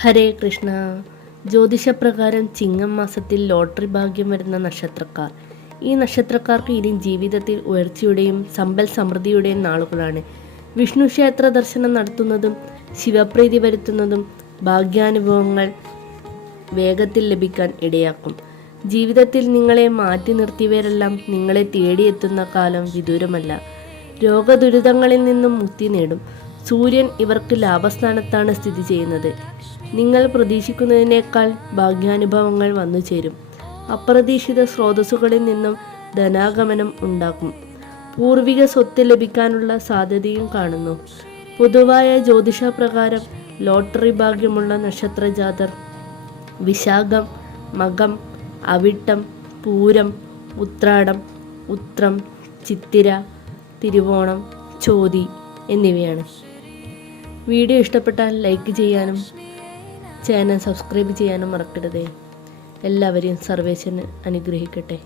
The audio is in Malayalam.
ഹരേ കൃഷ്ണ. ജ്യോതിഷപ്രകാരം ചിങ്ങം മാസത്തിൽ ലോട്ടറി ഭാഗ്യം വരുന്ന നക്ഷത്രക്കാർ. ഈ നക്ഷത്രക്കാർക്ക് ഇനി ജീവിതത്തിൽ ഉയർച്ചയുടെയും സമ്പൽ സമൃദ്ധിയുടെയും നാളുകളാണ്. വിഷ്ണു ക്ഷേത്ര ദർശനം നടത്തുന്നതും ശിവപ്രീതി വരുത്തുന്നതും ഭാഗ്യാനുഭവങ്ങൾ വേഗത്തിൽ ലഭിക്കാൻ ഇടയാക്കും. ജീവിതത്തിൽ നിങ്ങളെ മാറ്റി നിർത്തിയവരെല്ലാം നിങ്ങളെ തേടിയെത്തുന്ന കാലം വിദൂരമല്ല. രോഗദുരിതങ്ങളിൽ നിന്നും മുക്തി നേടും. സൂര്യൻ ഇവർക്ക് ലാഭസ്ഥാനത്താണ് സ്ഥിതി ചെയ്യുന്നത്. നിങ്ങൾ പ്രതീക്ഷിക്കുന്നതിനേക്കാൾ ഭാഗ്യാനുഭവങ്ങൾ വന്നു ചേരും. അപ്രതീക്ഷിത സ്രോതസ്സുകളിൽ നിന്നും ധനാഗമനം ഉണ്ടാക്കും. പൂർവിക സ്വത്ത് ലഭിക്കാനുള്ള സാധ്യതയും കാണുന്നു. പൊതുവായ ജ്യോതിഷപ്രകാരം ലോട്ടറി ഭാഗ്യമുള്ള നക്ഷത്രജാതർ വിശാഖം മകം അവിട്ടം പൂരം ഉത്രാടം ഉത്രം ചിത്തിര തിരുവോണം ചോതി എന്നിവയാണ്. വീഡിയോ ഇഷ്ടപ്പെട്ടാൽ ലൈക്ക് ചെയ്യാനും ചാനൽ സബ്സ്ക്രൈബ് ചെയ്യാനും മറക്കരുതേ. എല്ലാവരെയും സർവേശന് അനുഗ്രഹിക്കട്ടെ.